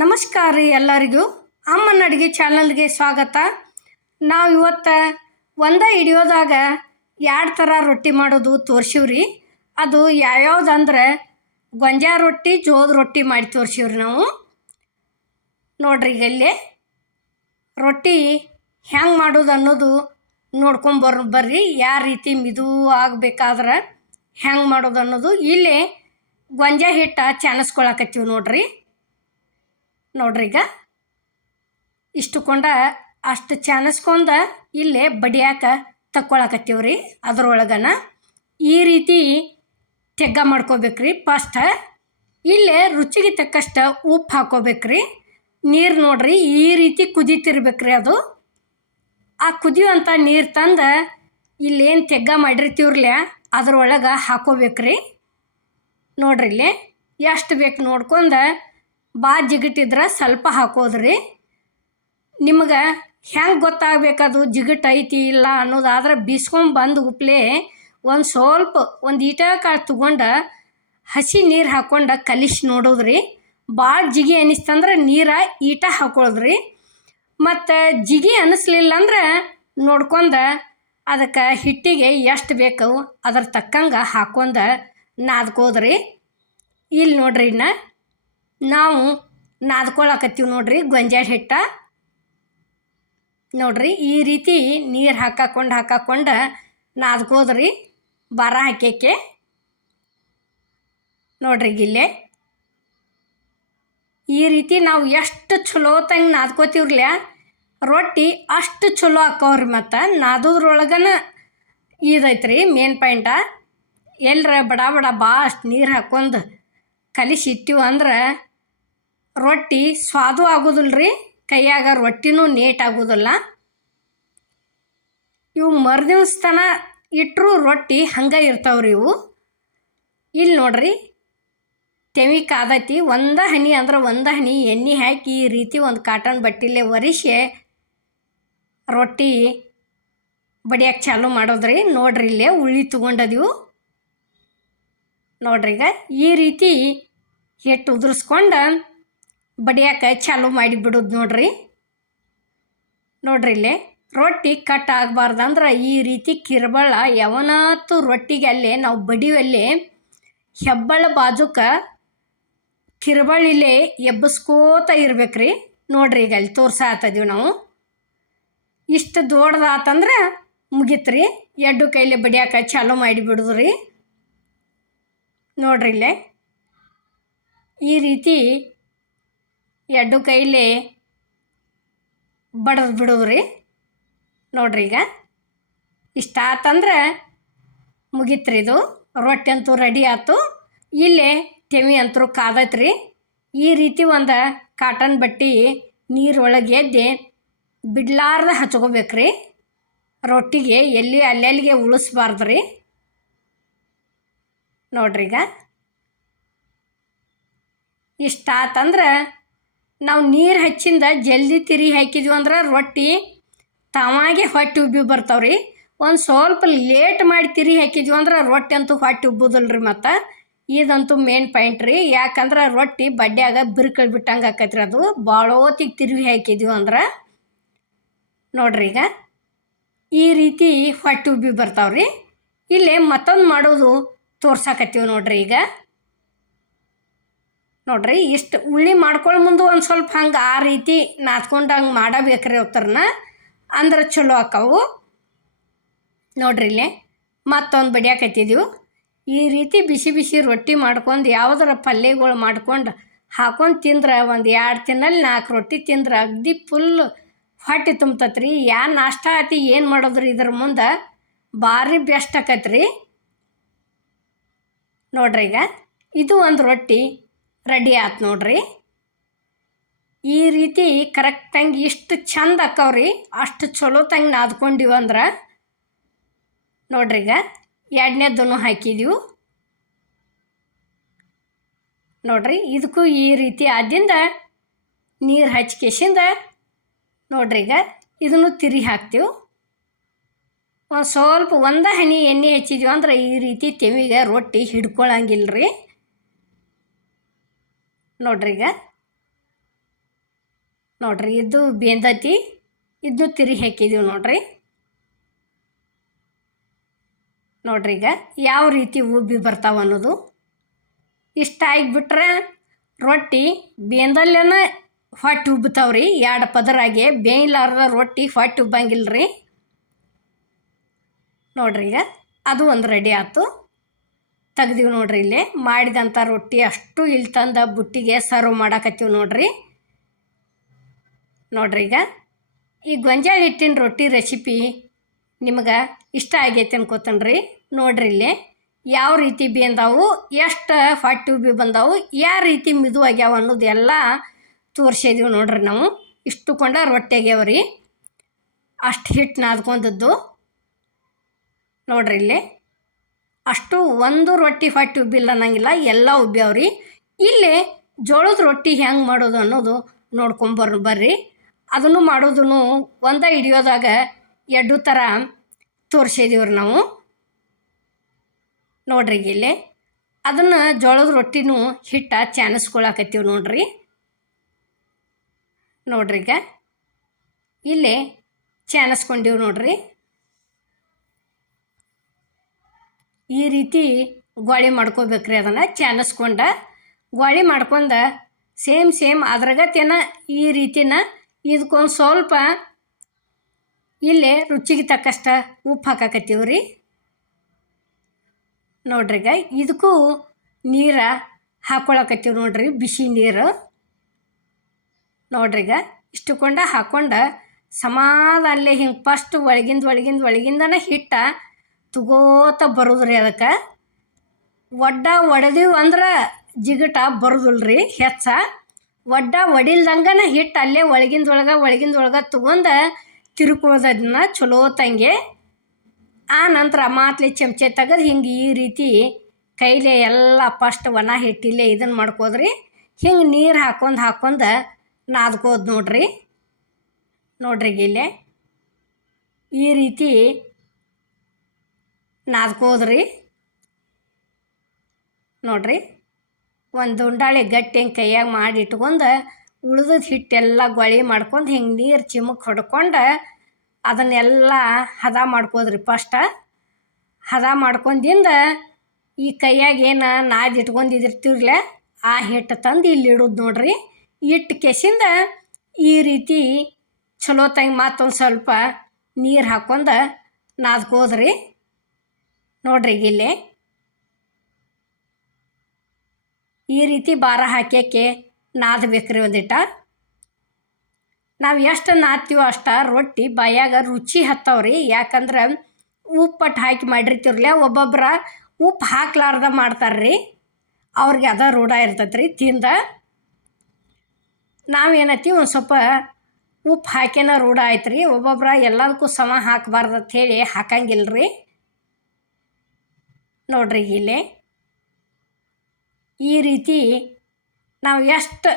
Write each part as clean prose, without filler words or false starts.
ನಮಸ್ಕಾರ ರೀ ಎಲ್ಲರಿಗೂ. ಅಮ್ಮನ ಅಡುಗೆ ಚಾನಲ್ಗೆ ಸ್ವಾಗತ. ನಾವು ಇವತ್ತು ಒಂದೇ ವಿಡಿಯೋದಾಗ 2 ಥರ ರೊಟ್ಟಿ ಮಾಡೋದು ತೋರಿಸಿವ್ರಿ. ಅದು ಯಾವ್ಯಾವ್ದಂದ್ರೆ ಗೊಂಜಾಳ ರೊಟ್ಟಿ, ಜೋಳದ ರೊಟ್ಟಿ ಮಾಡಿ ತೋರಿಸಿವ್ರಿ ನಾವು. ನೋಡ್ರಿ ಈಗ ಇಲ್ಲಿ ರೊಟ್ಟಿ ಹೆಂಗೆ ಮಾಡೋದು ಅನ್ನೋದು ಬರ್ರಿ. ಯಾವ ರೀತಿ ಮಿದು ಆಗಬೇಕಾದ್ರೆ ಹೆಂಗೆ ಮಾಡೋದು ಅನ್ನೋದು ಇಲ್ಲಿ ಗೊಂಜಾಳ ಹಿಟ್ಟು ಚಾನಸ್ಕೊಳಕತ್ತೀವಿ ನೋಡ್ರಿ. ಈಗ ಇಷ್ಟುಕೊಂಡ ಅಷ್ಟು ಚಾನಸ್ಕೊಂಡ ಇಲ್ಲೇ ಬಡಿಯಾಕ ತಕ್ಕೊಳಕತ್ತೀವ್ರಿ. ಅದ್ರೊಳಗನ ಈ ರೀತಿ ತೆಗ್ಗ ಮಾಡ್ಕೋಬೇಕ್ರಿ. ಫಸ್ಟ್ ಇಲ್ಲೇ ರುಚಿಗೆ ತಕ್ಕಷ್ಟು ಉಪ್ಪು ಹಾಕೋಬೇಕ್ರಿ. ನೀರು ನೋಡ್ರಿ ಈ ರೀತಿ ಕುದೀತಿರ್ಬೇಕ್ರಿ. ಅದು ಆ ಕುದಿಯುವಂಥ ನೀರು ತಂದು ಇಲ್ಲೇನು ತೆಗ್ಗ ಮಾಡಿರ್ತೀವ್ರಲ್ಲ ಅದ್ರೊಳಗೆ ಹಾಕೋಬೇಕ್ರಿ. ನೋಡ್ರಿ ಇಲ್ಲಿ ಎಷ್ಟು ಬೇಕು ನೋಡ್ಕೊಂಡು ಭಾಳ ಜಿಗಿಟ್ಟಿದ್ರೆ ಸ್ವಲ್ಪ ಹಾಕೋದ್ರಿ. ನಿಮ್ಗೆ ಹೆಂಗೆ ಗೊತ್ತಾಗಬೇಕದು ಜಿಗಿಟ್ಟು ಐತಿ ಇಲ್ಲ ಅನ್ನೋದಾದ್ರೆ ಬೀಸ್ಕೊಂಬಂದು ಉಪ್ಲೆ ಒಂದು ಈಟಕಾಳು ತೊಗೊಂಡು ಹಸಿ ನೀರು ಹಾಕ್ಕೊಂಡು ಕಲಿಸಿ ನೋಡೋದ್ರಿ. ಭಾಳ ಜಿಗಿ ಅನ್ನಿಸ್ತಂದ್ರೆ ನೀರು ಈಟ ಹಾಕೊಳ್ಳೋದ್ರಿ. ಮತ್ತು ಜಿಗಿ ಅನ್ನಿಸ್ಲಿಲ್ಲ ಅಂದ್ರೆ ನೋಡ್ಕೊಂಡು ಅದಕ್ಕೆ ಹಿಟ್ಟಿಗೆ ಎಷ್ಟು ಬೇಕು ಅದ್ರ ತಕ್ಕಂಗೆ ಹಾಕ್ಕೊಂಡು ನಾದ್ಕೋದ್ರಿ. ಇಲ್ಲಿ ನೋಡ್ರಿ ನಾವು ನಾದ್ಕೊಳಕತ್ತೀವಿ ನೋಡ್ರಿ ಗೊಂಜಾಳ ಹಿಟ್ಟ. ನೋಡ್ರಿ ಈ ರೀತಿ ನೀರು ಹಾಕಾಕೊಂಡು ನಾದ್ಕೋದ್ರಿ ಬರ ಹಾಕ್ಯಕ್ಕೆ. ನೋಡ್ರಿ ಇಲ್ಲೇ ಈ ರೀತಿ ನಾವು ಎಷ್ಟು ಚಲೋತಂಗೆ ನಾದ್ಕೋತೀವ್ರಲ್ಲ ರೊಟ್ಟಿ ಅಷ್ಟು ಚಲೋ ಹಾಕವ್ರಿ. ಮತ್ತು ನಾದೋದ್ರೊಳಗನ ಇದೈತ್ರಿ ಮೇನ್ ಪಾಯಿಂಟ. ಎಲ್ಲರ ಬಡ ಅಷ್ಟು ನೀರು ಹಾಕ್ಕೊಂಡು ಕಲಿಸಿ ಇಟ್ಟಿವು ಅಂದ್ರೆ ರೊಟ್ಟಿ ಸ್ವಾದು ಆಗೋದಿಲ್ಲ ರೀ. ಕೈಯಾಗ ರೊಟ್ಟಿನೂ ನೀಟ್ ಆಗೋದಿಲ್ಲ. ಇವು ಮರುದಿವ್ಸ ತನ ಇಟ್ಟರು ರೊಟ್ಟಿ ಹಂಗೆ ಇರ್ತಾವ್ರಿ ಇವು. ಇಲ್ಲಿ ನೋಡ್ರಿ ತೆವಿ ಕಾದೈತಿ. ಒಂದು ಹನಿ ಎಣ್ಣೆ ಹಾಕಿ ಈ ರೀತಿ ಒಂದು ಕಾಟನ್ ಬಟ್ಟೆಲೆ ಒರೆಸಿ ರೊಟ್ಟಿ ಬಡಿಯಕ್ಕೆ ಚಾಲು ಮಾಡೋದ್ರಿ. ನೋಡ್ರಿ ಇಲ್ಲೇ ಉಳ್ಳಿ ತೊಗೊಂಡದಿವು. ನೋಡ್ರಿ ಈಗ ಈ ರೀತಿ ಹಿಟ್ಟು ಉದುರಿಸ್ಕೊಂಡು ಬಡಿಯಕ್ಕೆ ಚಾಲು ಮಾಡಿಬಿಡೋದು ನೋಡ್ರಿ. ಇಲ್ಲೇ ರೊಟ್ಟಿ ಕಟ್ ಆಗಬಾರ್ದಂದ್ರೆ ಈ ರೀತಿ ಕಿರ್ಬಳ ಯಾವನಾತು ರೊಟ್ಟಿಗೆ ಅಲ್ಲೇ ನಾವು ಬಡಿವಲ್ಲೇ ಹೆಬ್ಬಳ ಬಾಜುಕ ಕಿರ್ಬಳಿಲೆ ಎಬ್ಬಸ್ಕೋತ ಇರ್ಬೇಕ್ರಿ. ನೋಡ್ರಿ ಈಗ ಅಲ್ಲಿ ತೋರ್ಸಾತದೀವಿ ನಾವು. ಇಷ್ಟು ದೊಡ್ಡದಾತಂದ್ರೆ ಮುಗಿತ್ರಿ. ಎಡ್ಡು ಕೈಲಿ ಬಡಿಯಕ್ಕೆ ಚಾಲು ಮಾಡಿಬಿಡೋದ್ರಿ. ನೋಡ್ರಿ ಇಲ್ಲೇ ಈ ರೀತಿ ಎಡ್ಡು ಕೈಲಿ ಬಡದು ಬಿಡೋದ್ರಿ. ನೋಡ್ರಿ ಈಗ ಇಷ್ಟ ಆತಂದ್ರೆ ಮುಗಿತ್ರಿ. ಇದು ರೊಟ್ಟಿ ಅಂತೂ ರೆಡಿ ಆಯ್ತು. ಇಲ್ಲೇ ತೆವಿ ಅಂತೂ ಕಾದೈತ್ರಿ. ಈ ರೀತಿ ಒಂದು ಕಾಟನ್ ಬಟ್ಟೆ ನೀರೊಳಗೆ ಎದ್ದು ಬಿಡ್ಲಾರ್ದ ಹಚ್ಕೋಬೇಕ್ರಿ. ರೊಟ್ಟಿಗೆ ಎಲ್ಲಿ ಅಲ್ಲೆಲ್ಲಿಗೆ ಉಳಿಸ್ಬಾರ್ದ್ರಿ. ನೋಡ್ರಿ ಈಗ ಇಷ್ಟ ಆತಂದ್ರೆ ನಾವು ನೀರು ಹಚ್ಚಿಂದ ಜಲ್ದಿ ತಿರಿ ಹಾಕಿದ್ವಿ ಅಂದ್ರೆ ರೊಟ್ಟಿ ತಾವಾಗೆ ಹೊಟ್ಟೆ ಉಬ್ಬಿ ಬರ್ತಾವ್ರಿ. ಒಂದು ಸ್ವಲ್ಪ ಲೇಟ್ ಮಾಡಿ ತಿರಿ ಹಾಕಿದ್ವಿ ಅಂದ್ರೆ ರೊಟ್ಟಿ ಅಂತೂ ಹೊಟ್ಟೆ ಉಬ್ಬೋದಿಲ್ಲ ರೀ. ಮತ್ತು ಇದಂತೂ ಮೇನ್ ಪಾಯಿಂಟ್ ರೀ. ಯಾಕಂದ್ರೆ ರೊಟ್ಟಿ ಬಡ್ಡ್ಯಾಗ ಬಿರುಕಳು ಬಿಟ್ಟಂಗೆ ಆಕೈತ್ರಿ. ಅದು ಭಾಳೋತಿಗೆ ತಿರುವಿ ಹಾಕಿದ್ವಿ ಅಂದ್ರೆ ನೋಡ್ರಿ ಈಗ ಈ ರೀತಿ ಹೊಟ್ಟೆ ಉಬ್ಬಿ ಬರ್ತಾವ್ರಿ. ಇಲ್ಲೇ ಮತ್ತೊಂದು ಮಾಡೋದು ತೋರ್ಸಾಕತ್ತೀವಿ ನೋಡ್ರಿ. ಈಗ ನೋಡ್ರಿ ಇಷ್ಟು ಉಳ್ಳಿ ಮಾಡ್ಕೊಳ್ಳೋ ಮುಂದೆ ಒಂದು ಸ್ವಲ್ಪ ಹಂಗೆ ಆ ರೀತಿ ನಾದ್ಕೊಂಡು ಹಂಗೆ ಮಾಡಬೇಕ್ರಿ ಅವತ್ತರನ್ನ. ಅಂದ್ರೆ ಚಲೋ ಆಕಾವು. ನೋಡ್ರಿ ಇಲ್ಲೇ ಮತ್ತೊಂದು ಬಡಿಯಾಕತ್ತಿದ್ದೀವಿ. ಈ ರೀತಿ ಬಿಸಿ ರೊಟ್ಟಿ ಮಾಡ್ಕೊಂಡು ಯಾವುದರ ಪಲ್ಯಗಳು ಮಾಡ್ಕೊಂಡು ಹಾಕೊಂಡು ತಿಂದ್ರೆ ಒಂದು 2 ತಿನ್ನಲ್ಲಿ 4 ರೊಟ್ಟಿ ತಿಂದ್ರೆ ಅಗ್ದಿ ಫುಲ್ ಹೊಟ್ಟೆ ತುಂಬತತ್ರಿ. ನಾಷ್ಟ ಆತಿ ಏನು ಮಾಡೋದ್ರಿ ಇದ್ರ ಮುಂದೆ ಭಾರಿ ಬೆಸ್ಟ್ ಆಕೈತ್ರಿ. ನೋಡ್ರಿ ಈಗ ಇದು ಒಂದು ರೊಟ್ಟಿ ರೆಡಿ ಆಯ್ತು ನೋಡ್ರಿ. ಈ ರೀತಿ ಕರೆಕ್ಟಂಗೆ ಇಷ್ಟು ಚಂದ ಆಕವ್ರಿ. ಅಷ್ಟು ಚಲೋತಂಗೆ ನಾದ್ಕೊಂಡಿವಂದ್ರೆ ನೋಡ್ರಿ ಈಗ 2ನೇದನ್ನು ಹಾಕಿದೀವಿ. ನೋಡ್ರಿ ಇದಕ್ಕೂ ಈ ರೀತಿ ಆದಿಂದ ನೀರು ಹಚ್ಕೇಸಿಂದ ನೋಡ್ರಿ ಈಗ ಇದನ್ನು ತಿರಿ ಹಾಕ್ತೀವಿ. ಒಂದು ಸ್ವಲ್ಪ ಒಂದು ಹನಿ ಎಣ್ಣೆ ಹಚ್ಚಿದ್ವಿ ಅಂದ್ರೆ ಈ ರೀತಿ ತೆವಿಗೆ ರೊಟ್ಟಿ ಹಿಡ್ಕೊಳಂಗಿಲ್ಲ ರೀ. ನೋಡ್ರಿ ಈಗ ನೋಡಿರಿ ಇದು ಬೆಂದತಿ, ಇದನ್ನು ತಿರಿ ಹಾಕಿದ್ದೀವಿ ನೋಡಿರಿ. ನೋಡಿರಿ ಈಗ ಯಾವ ರೀತಿ ಉಬ್ಬಿ ಬರ್ತಾವೆ ಅನ್ನೋದು. ಇಷ್ಟ ಆಗಿಬಿಟ್ರೆ ರೊಟ್ಟಿ ಬೇಂದಲ್ಲೇನ ಹೊಟ್ಟೆ ಉಬ್ತಾವ್ರಿ. ಎರಡು ಪದರಾಗಿ ಬೇಯಲಾರ್ದ ರೊಟ್ಟಿ ಹೊಟ್ಟೆ ಉಬ್ಬಂಗಿಲ್ಲ ರೀ. ನೋಡಿರಿ ಈಗ ಅದು ಒಂದು ರೆಡಿ ಆಯ್ತು. ತೆಗ್ದೀವಿ ನೋಡಿರಿ. ಇಲ್ಲೇ ಮಾಡಿದಂಥ ರೊಟ್ಟಿ ಅಷ್ಟು ಇಲ್ಲಿ ತಂದು ಬುಟ್ಟಿಗೆ ಸರ್ವ್ ಮಾಡಾಕತ್ತೀವಿ ನೋಡಿರಿ. ನೋಡಿರಿ ಈಗ ಈ ಗೊಂಜಾಳ ಹಿಟ್ಟಿನ ರೊಟ್ಟಿ ರೆಸಿಪಿ ನಿಮಗೆ ಇಷ್ಟ ಆಗೈತೆ ಅನ್ಕೋತೇನೆ ರೀ. ನೋಡಿರಿ ಇಲ್ಲೇ ಯಾವ ರೀತಿ ಬೇಂದಾವು, ಎಷ್ಟು ಹೊಟ್ಟೆ ಉಬ್ಬಿ ಬಂದಾವು, ಯಾವ ರೀತಿ ಮಿದುವಾಗ್ಯಾವ ಅನ್ನೋದು ಎಲ್ಲ ತೋರಿಸಿದೀವಿ ನೋಡ್ರಿ. ನಾವು ಇಷ್ಟು ಕೊಂಡ ರೊಟ್ಟಿ ಆಗ್ಯಾವ ರೀ. ಅಷ್ಟು ಹಿಟ್ಟು ನಾದ್ಕೊಂಡದ್ದು ನೋಡ್ರಿ. ಇಲ್ಲೇ ಅಷ್ಟು ಒಂದು ರೊಟ್ಟಿ ಹೊಟ್ಟೆ ಉಬ್ಬಿಲ್ಲ ಅನ್ನಂಗಿಲ್ಲ, ಎಲ್ಲ ಉಬ್ಬ್ಯಾವ್ರಿ. ಇಲ್ಲೇ ಜೋಳದ ರೊಟ್ಟಿ ಹೆಂಗೆ ಮಾಡೋದು ಅನ್ನೋದು ಬರ್ರಿ. ಅದನ್ನು ಮಾಡೋದು ಒಂದೇ ಹಿಡಿಯೋದಾಗ ಎರಡು ಥರ ತೋರಿಸಿದೀವ್ರಿ ನಾವು. ನೋಡ್ರಿ ಇಲ್ಲೇ ಅದನ್ನು ಜೋಳದ ರೊಟ್ಟಿನೂ ಹಿಟ್ಟ ಚಾನಿಸ್ಕೊಳಕತ್ತೀವಿ ನೋಡ್ರಿ. ನೋಡ್ರಿ ಈಗ ಇಲ್ಲೇ ಚಾನಿಸ್ಕೊಂಡೀವಿ ನೋಡ್ರಿ. ಈ ರೀತಿ ಗೋಳಿ ಮಾಡ್ಕೋಬೇಕ್ರಿ. ಅದನ್ನು ಚಾನಿಸ್ಕೊಂಡ ಗೋಳಿ ಮಾಡ್ಕೊಂಡು ಸೇಮ್ ಅದ್ರಾಗತ್ತೇನ ಈ ರೀತಿನ ಇದಕ್ಕೊಂದು ಸ್ವಲ್ಪ ಇಲ್ಲೇ ರುಚಿಗೆ ತಕ್ಕಷ್ಟ ಉಪ್ಪು ಹಾಕಾಕತ್ತೀವಿ ರೀ. ನೋಡ್ರಿ ಈಗ ಇದಕ್ಕೂ ನೀರು ಹಾಕ್ಕೊಳಕತ್ತೀವಿ ನೋಡ್ರಿ, ಬಿಸಿ ನೀರು. ನೋಡ್ರಿ ಈಗ ಇಷ್ಟುಕೊಂಡ ಹಾಕ್ಕೊಂಡು ಸಮಾಧಾನಲೆ ಹಿಂಗೆ ಫಸ್ಟ್ ಒಳಗಿಂದನೇ ಹಿಟ್ಟ ತಗೋತ ಬರೋದ್ರಿ. ಅದಕ್ಕೆ ಒಡೆದೀವಿ ಅಂದ್ರೆ ಜಿಗಟ ಬರೋದಿಲ್ರಿ. ಒಡಿಲ್ದಂಗನ ಹಿಟ್ಟು ಅಲ್ಲೇ ಒಳಗಿಂದೊಳಗೆ ತಗೊಂಡು ತಿರ್ಕೊಳ್ಳೋದನ್ನ ಚಲೋ ತಂಗೆ. ಆ ನಂತರ ಮಾತ್ಲೆ ಚಮಚೆ ತೆಗೆದು ಹಿಂಗೆ ಈ ರೀತಿ ಕೈಲೇ ಎಲ್ಲ ಫಸ್ಟ್ ಒಣ ಹಿಟ್ಟಿಲ್ಲೇ ಇದನ್ನು ಮಾಡ್ಕೋದ್ರಿ. ಹಿಂಗೆ ನೀರು ಹಾಕ್ಕೊಂಡು ನಾದ್ಕೋದು ನೋಡ್ರಿ. ನೋಡ್ರಿ ಇಲ್ಲೇ ಈ ರೀತಿ ನಾದ್ಕೋದ್ರಿ. ನೋಡ್ರಿ ಒಂದು ಉಂಡಾಳಿ ಗಟ್ಟಿ ಹಿಂಗೆ ಕೈಯಾಗ ಮಾಡಿ ಇಟ್ಕೊಂಡು ಉಳಿದ ಹಿಟ್ಟೆಲ್ಲ ಗೊಳಿ ಮಾಡ್ಕೊಂಡು ಹಿಂಗೆ ನೀರು ಚಿಮುಕ್ ಹೊಡ್ಕೊಂಡು ಅದನ್ನೆಲ್ಲ ಹದ ಮಾಡ್ಕೋದ್ರಿ. ಹದ ಮಾಡ್ಕೊಂಡಿಂದ ಈ ಕೈಯಾಗ ಏನು ನಾದಿ ಇಟ್ಕೊಂಡಿರ್ತೀವ್ರಲ್ಲ ಆ ಹಿಟ್ಟು ತಂದು ಇಲ್ಲಿ ಇಡೋದು ನೋಡ್ರಿ. ಇಟ್ಟು ಕೆಸಿಂದ ಈ ರೀತಿ ಚಲೋ ತಂಗಿ ಮತ್ತೊಂದು ಸ್ವಲ್ಪ ನೀರು ಹಾಕ್ಕೊಂಡು ನಾದ್ಕೋದ್ರಿ. ನೋಡ್ರಿ ಇಲ್ಲೇ ಈ ರೀತಿ ಭಾರ ಹಾಕ್ಯಾಕೆ ನಾದಬೇಕ್ರಿ. ಒಂದಿಟ ನಾವು ಎಷ್ಟು ನಾದ್ತೀವೋ ಅಷ್ಟು ರೊಟ್ಟಿ ಬಾಯಾಗ ರುಚಿ ಹತ್ತವ್ರಿ. ಯಾಕಂದ್ರೆ ಉಪ್ಪಟ್ಟು ಹಾಕಿ ಮಾಡಿರ್ತೀವ್ರಲ್ಲ, ಒಬ್ಬೊಬ್ಬರ ಉಪ್ಪು ಹಾಕ್ಲಾರ್ದ ಮಾಡ್ತಾರ್ರಿ. ಅವ್ರಿಗೆ ಅದ ರೂಢ ಇರ್ತೈತೆ ರೀ ತಿಂದ. ನಾವೇನತ್ತೀವಿ ಒಂದು ಸ್ವಲ್ಪ ಉಪ್ಪು ಹಾಕ್ಯನ ರೂಢ ಆಯ್ತು ರೀ. ಒಬ್ಬೊಬ್ಬರ ಎಲ್ಲದಕ್ಕೂ ಸಮ ಹಾಕಬಾರ್ದು ಅಂಥೇಳಿ ಹಾಕಂಗಿಲ್ಲ ರೀ. ನೋಡ್ರಿ ಇಲ್ಲೇ ಈ ರೀತಿ ನಾವು ಎಷ್ಟು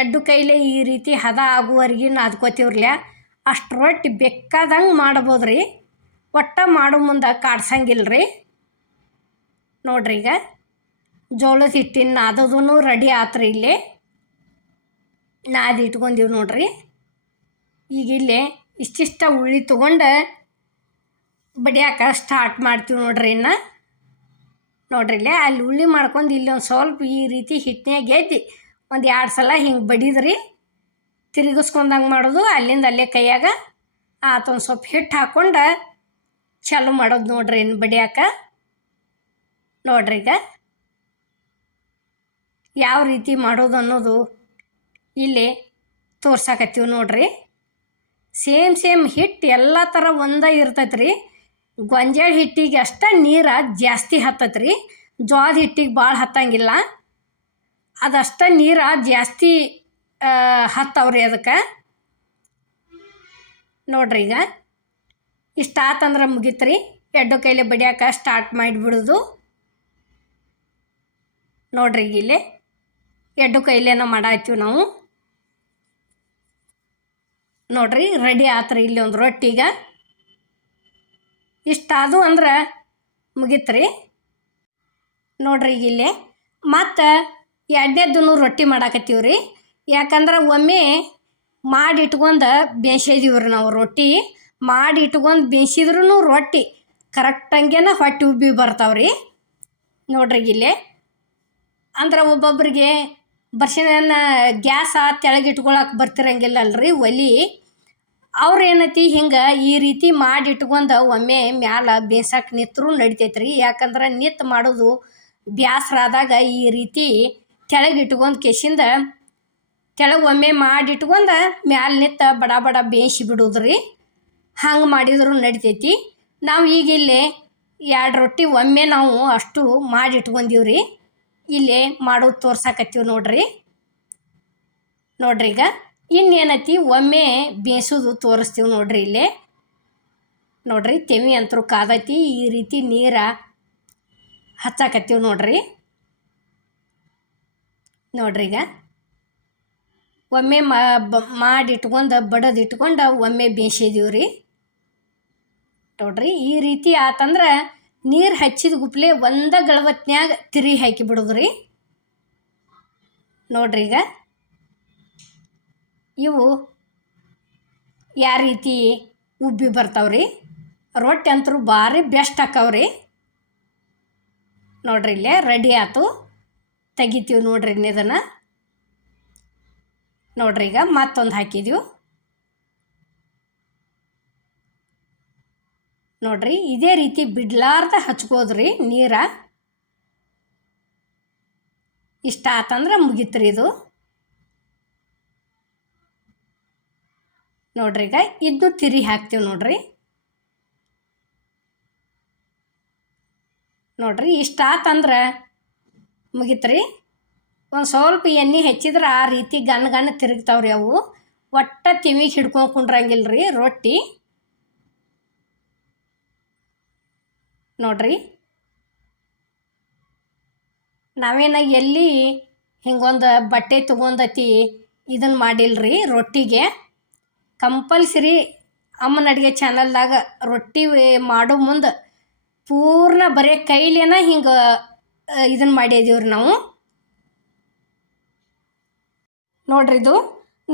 ಎಡ್ಡು ಕೈಲೇ ಈ ರೀತಿ ಹದ ಆಗುವವರೆಗೆ ನಾದ್ಕೋತೀವ್ರಲ್ಲ ಅಷ್ಟು ರೊಟ್ಟಿ ಬೇಕಾದಂಗೆ ಮಾಡ್ಬೋದು ರೀ. ಒಟ್ಟು ಮಾಡೋ ಮುಂದೆ ಕಾಡ್ಸಂಗಿಲ್ಲ ರೀ. ನೋಡ್ರಿ ಈಗ ಜೋಳದ ಹಿಟ್ಟಿನ ನಾದೋದೂ ರೆಡಿ ಆತ್ರಿ. ಇಲ್ಲೇ ನಾದಿ ಇಟ್ಕೊಂಡೀವಿ ನೋಡ್ರಿ. ಈಗ ಇಲ್ಲೇ ಇಷ್ಟಿಷ್ಟ ಉಳ್ಳಿ ತೊಗೊಂಡು ಬಡಿಯಾಕ ಸ್ಟಾರ್ಟ್ ಮಾಡ್ತೀವಿ ನೋಡ್ರಿ. ನೋಡ್ರಿ ಇಲ್ಲೇ ಅಲ್ಲಿ ಉಳ್ಳಿ ಮಾಡ್ಕೊಂಡು ಇಲ್ಲಿ ಒಂದು ಸ್ವಲ್ಪ ಈ ರೀತಿ ಹಿಟ್ಟಿನಾಗ ಗೆದ್ದು ಒಂದು 2 ಸಲ ಹಿಂಗೆ ಬಡಿದ್ರಿ. ತಿರುಗಿಸ್ಕೊಂಡಂಗೆ ಮಾಡೋದು. ಅಲ್ಲಿಂದ ಅಲ್ಲೇ ಕೈಯಾಗ ಆತೊಂದು ಸ್ವಲ್ಪ ಹಿಟ್ಟು ಹಾಕ್ಕೊಂಡು ಚಾಲು ಮಾಡೋದು ನೋಡ್ರಿ ಬಡಿಯಾಕ. ನೋಡ್ರಿ ಈಗ ಯಾವ ರೀತಿ ಮಾಡೋದು ಅನ್ನೋದು ಇಲ್ಲಿ ತೋರ್ಸಾಕತ್ತೀವಿ ನೋಡ್ರಿ. ಸೇಮ್ ಹಿಟ್ಟು ಎಲ್ಲ ಥರ ಒಂದೇ ಇರ್ತೈತೆ ರೀ. ಗೊಂಜಾಳ ಹಿಟ್ಟಿಗೆ ಅಷ್ಟೇ ನೀರು ಜಾಸ್ತಿ ಹತ್ತೈತೆ ರೀ. ಜೋಳದ ಹಿಟ್ಟಿಗೆ ಭಾಳ ಹತ್ತಂಗಿಲ್ಲ. ಅದಷ್ಟೇ ನೀರು ಜಾಸ್ತಿ ಹತ್ತವ್ರಿ ಅದಕ್ಕೆ. ನೋಡ್ರಿ ಈಗ ಇಷ್ಟ ಆತಂದ್ರೆ ಮುಗೀತು ರೀ. ಎಡ್ಡು ಕೈಲೇ ಬಡಿಯಾಕ ಸ್ಟಾರ್ಟ್ ಮಾಡಿಬಿಡೋದು. ನೋಡ್ರಿ ಇಲ್ಲಿ ಎಡ್ಡು ಕೈಲೇನ ಮಾಡಾಯ್ತೀವಿ ನಾವು. ನೋಡ್ರಿ ರೆಡಿ ಆತ್ರಿ ಇಲ್ಲಿ ಒಂದು ರೊಟ್ಟಿಗ. ಇಷ್ಟಾದು ಅಂದ್ರೆ ಮುಗೀತು ರೀ. ನೋಡ್ರಿ ಇಲ್ಲೇ ಮತ್ತು 2ನೇದೂ ರೊಟ್ಟಿ ಮಾಡಾಕತ್ತೀವಿ ರೀ. ಯಾಕಂದ್ರೆ ಒಮ್ಮೆ ಮಾಡಿ ಇಟ್ಕೊಂಡು ಬೇಯಿಸಿದೀವ್ರಿ ನಾವು ರೊಟ್ಟಿ ಮಾಡಿ ಇಟ್ಕೊಂಡು ಬೇಯಿಸಿದ್ರೂ ರೊಟ್ಟಿ ಕರೆಕ್ಟಂಗೆನ ಹೊಟ್ಟೆ ಉಬ್ಬಿ ಬರ್ತಾವ್ರಿ ನೋಡ್ರಿ ಇಲ್ಲೇ. ಅಂದ್ರೆ ಒಬ್ಬೊಬ್ರಿಗೆ ಬರ್ಸಿನ ಗ್ಯಾಸ ತೆಳಗೆ ಇಟ್ಕೊಳಕ್ಕೆ ಬರ್ತಿರಂಗಿಲ್ಲ ಅಲ್ರಿ ಒಲೆ, ಅವ್ರು ಏನೈತಿ ಹಿಂಗೆ ಈ ರೀತಿ ಮಾಡಿ ಇಟ್ಕೊಂಡು ಒಮ್ಮೆ ಮ್ಯಾಲ ಬೇಯ್ಸಕ್ಕೆ ನಿತ್ತರೂ ನಡಿತೈತ್ರಿ. ಯಾಕಂದ್ರೆ ನಿತ್ತು ಮಾಡೋದು ಬ್ಯಾಸ್ರ ಆದಾಗ ಈ ರೀತಿ ತೆಳಗೆ ಇಟ್ಕೊಂಡು ಕೆಸಿಂದ ತೆಳಗೆ ಒಮ್ಮೆ ಮಾಡಿ ಇಟ್ಕೊಂಡು ಮ್ಯಾಲ ನಿತ್ತ ಬಡ ಬಡ ಬೇಯಿಸಿ ಬಿಡೋದ್ರಿ. ಹಂಗೆ ಮಾಡಿದ್ರು ನಡಿತೈತಿ. ನಾವು ಈಗ ಇಲ್ಲಿ 2 ರೊಟ್ಟಿ ಒಮ್ಮೆ ನಾವು ಅಷ್ಟು ಮಾಡಿ ಇಟ್ಕೊಂಡೀವ್ರಿ. ಇಲ್ಲೇ ಮಾಡೋದು ತೋರ್ಸಾಕತ್ತೀವಿ ನೋಡ್ರಿ. ಈಗ ಇನ್ನೇನೈತಿ ಒಮ್ಮೆ ಬೇಯಿಸೋದು ತೋರಿಸ್ತೀವಿ ನೋಡ್ರಿ. ಇಲ್ಲೇ ನೋಡ್ರಿ ತೆವಿ ಅಂತರೂ ಕಾದೈತಿ. ಈ ರೀತಿ ನೀರು ಹಚ್ಚಾಕತ್ತೀವಿ ನೋಡ್ರಿ. ಈಗ ಒಮ್ಮೆ ಮಾಡಿ ಇಟ್ಕೊಂಡು ಬಡದು ಇಟ್ಕೊಂಡು ಒಮ್ಮೆ ಬೇಯಿಸಿದೀವ್ರಿ ನೋಡ್ರಿ. ಈ ರೀತಿ ಆತಂದ್ರೆ ನೀರು ಹಚ್ಚಿದ ಗುಪ್ಲೆ ಒಂದೇ ಗಳವತ್ನ್ಯಾಗ ತಿರಿ ಹಾಕಿ ಬಿಡೋದ್ರಿ ನೋಡ್ರಿ. ಈಗ ಇವು ಯಾವ ರೀತಿ ಉಬ್ಬಿ ಬರ್ತಾವ್ರಿ. ರೊಟ್ಟಿ ಅಂತರೂ ಭಾರಿ ಬೆಸ್ಟ್ ಹಾಕವ್ರಿ ನೋಡ್ರಿ. ಇಲ್ಲೇ ರೆಡಿ ಆಯ್ತು, ತೆಗಿತೀವಿ ನೋಡ್ರಿ. ಇದನ್ನು ನೋಡ್ರಿ. ಈಗ ಮತ್ತೊಂದು ಹಾಕಿದೀವಿ ನೋಡ್ರಿ. ಇದೇ ರೀತಿ ಬಿಡ್ಲಾರ್ದ ಹಚ್ಕೋದ್ರಿ ನೀರ. ಇಷ್ಟ ಆತಂದ್ರೆ ಮುಗಿತ್ರಿ ಇದು ನೋಡ್ರಿ. ಈಗ ಇದು ತಿರಿ ಹಾಕ್ತೀವಿ ನೋಡ್ರಿ. ಇಷ್ಟ ಆತಂದ್ರೆ ಮುಗಿತ್ರಿ. ಒಂದು ಸ್ವಲ್ಪ ಎಣ್ಣೆ ಹೆಚ್ಚಿದ್ರೆ ಆ ರೀತಿ ಗಣ್ಣ ತಿರುಗ್ತಾವ್ರಿ ಅವು. ಒಟ್ಟ ತಿವಿಗೆ ಹಿಡ್ಕೊಂಡು ಕುಂಡ್ರಂಗಿಲ್ರಿ ರೊಟ್ಟಿ ನೋಡ್ರಿ. ನಾವೇನ ಎಲ್ಲಿ ಹಿಂಗೊಂದು ಬಟ್ಟೆ ತೊಗೊಂಡತಿ ಇದನ್ನು ಮಾಡಿಲ್ರಿ ರೊಟ್ಟಿಗೆ. ಕಂಪಲ್ಸರಿ ಅಮ್ಮನ ಅಡುಗೆ ಚಾನಲ್ದಾಗ ರೊಟ್ಟಿ ಮಾಡೋ ಮುಂದೆ ಪೂರ್ಣ ಬರೀ ಕೈಲೇನ ಹಿಂಗೆ ಇದನ್ನು ಮಾಡಿದೀವ್ರಿ ನಾವು ನೋಡ್ರಿ. ಇದು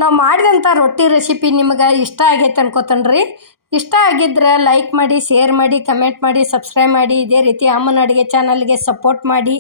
ನಾವು ಮಾಡಿದಂಥ ರೊಟ್ಟಿ ರೆಸಿಪಿ ನಿಮಗೆ ಇಷ್ಟ ಆಗೈತೆ ಅನ್ಕೋತನ್ರಿ. ಇಷ್ಟ ಆಗಿದ್ರೆ ಲೈಕ್ ಮಾಡಿ, ಶೇರ್ ಮಾಡಿ, ಕಮೆಂಟ್ ಮಾಡಿ, ಸಬ್ಸ್ಕ್ರೈಬ್ ಮಾಡಿ. ಇದೇ ರೀತಿ ಅಮ್ಮನ ಅಡುಗೆ ಚಾನಲ್ಗೆ ಸಪೋರ್ಟ್ ಮಾಡಿ.